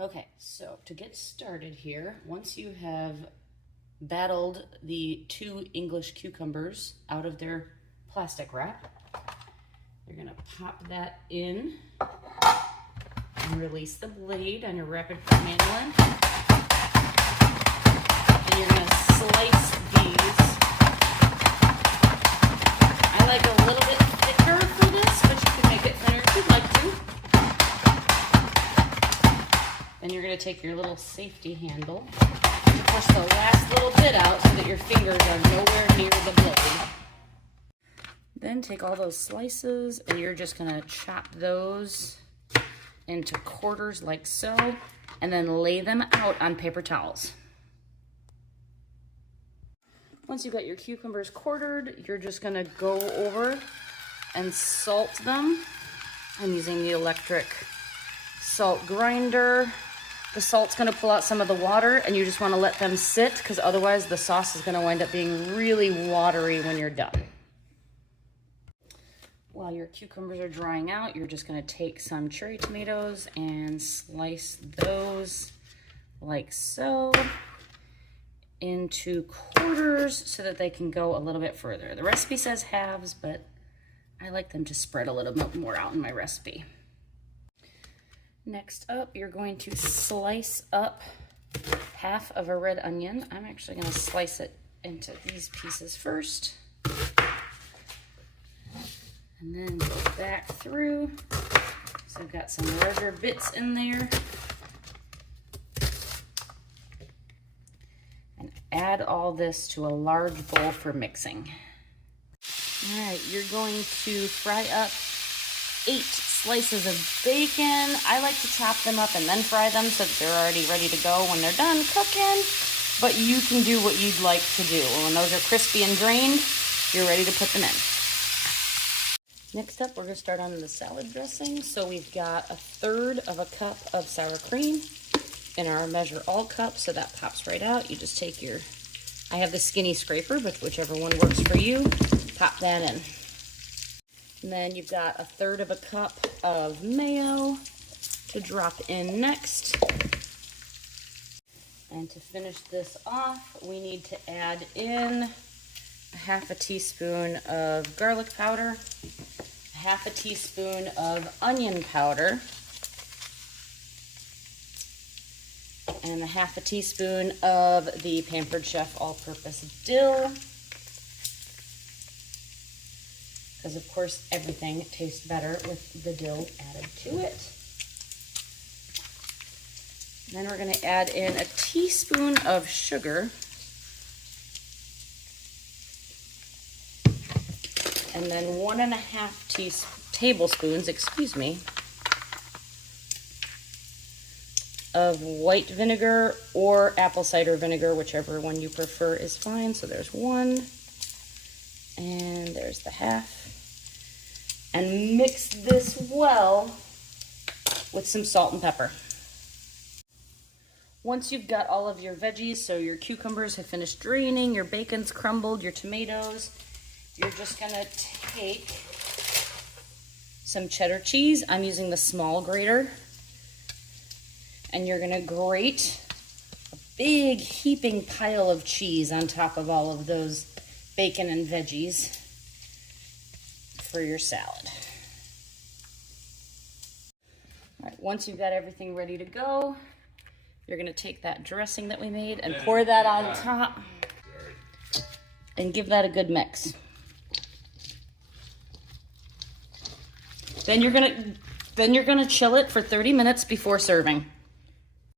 Okay, so to get started here, once you have battled the 2 English cucumbers out of their plastic wrap, you're gonna pop that in and release the blade on your rapid cut mandolin. And you're gonna slice these. I like a little bit thicker for this, but you can make it thinner if you'd like to. Then you're going to take your little safety handle and push the last little bit out so that your fingers are nowhere near the blade. Then take all those slices and you're just going to chop those into quarters like so, and then lay them out on paper towels. Once you've got your cucumbers quartered, you're just going to go over and salt them. I'm using the electric salt grinder. The salt's gonna pull out some of the water, and you just wanna let them sit, because otherwise the sauce is gonna wind up being really watery when you're done. While your cucumbers are drying out, you're just gonna take some cherry tomatoes and slice those like so into quarters so that they can go a little bit further. The recipe says halves, but I like them to spread a little bit more out in my recipe. Next up, you're going to slice up half of a red onion. I'm actually going to slice it into these pieces first. And then go back through. So I've got some larger bits in there. And add all this to a large bowl for mixing. All right, you're going to fry up 8 slices of bacon. I like to chop them up and then fry them so that they're already ready to go when they're done cooking, but you can do what you'd like to do. When those are crispy and drained, you're ready to put them in. Next up, we're gonna start on the salad dressing. So we've got 1/3 of a cup of sour cream in our measure all cup, so that pops right out. You just take your, I have the skinny scraper, but whichever one works for you, pop that in. And then you've got 1/3 of a cup of mayo to drop in next. And to finish this off, we need to add in 1/2 teaspoon of garlic powder, 1/2 teaspoon of onion powder, and 1/2 teaspoon of the Pampered Chef all-purpose dill. Because of course everything tastes better with the dill added to it. Then we're going to add in 1 teaspoon of sugar. And then 1.5 tablespoons, of white vinegar or apple cider vinegar, whichever one you prefer is fine. So there's 1, and there's the 1/2. And mix this well with some salt and pepper. Once you've got all of your veggies, so your cucumbers have finished draining, your bacon's crumbled, your tomatoes, you're just gonna take some cheddar cheese. I'm using the small grater. And you're gonna grate a big heaping pile of cheese on top of all of those bacon and veggies for your salad. All right, once you've got everything ready to go, you're gonna take that dressing that we made and pour that on top and give that a good mix. Then you're gonna chill it for 30 minutes before serving.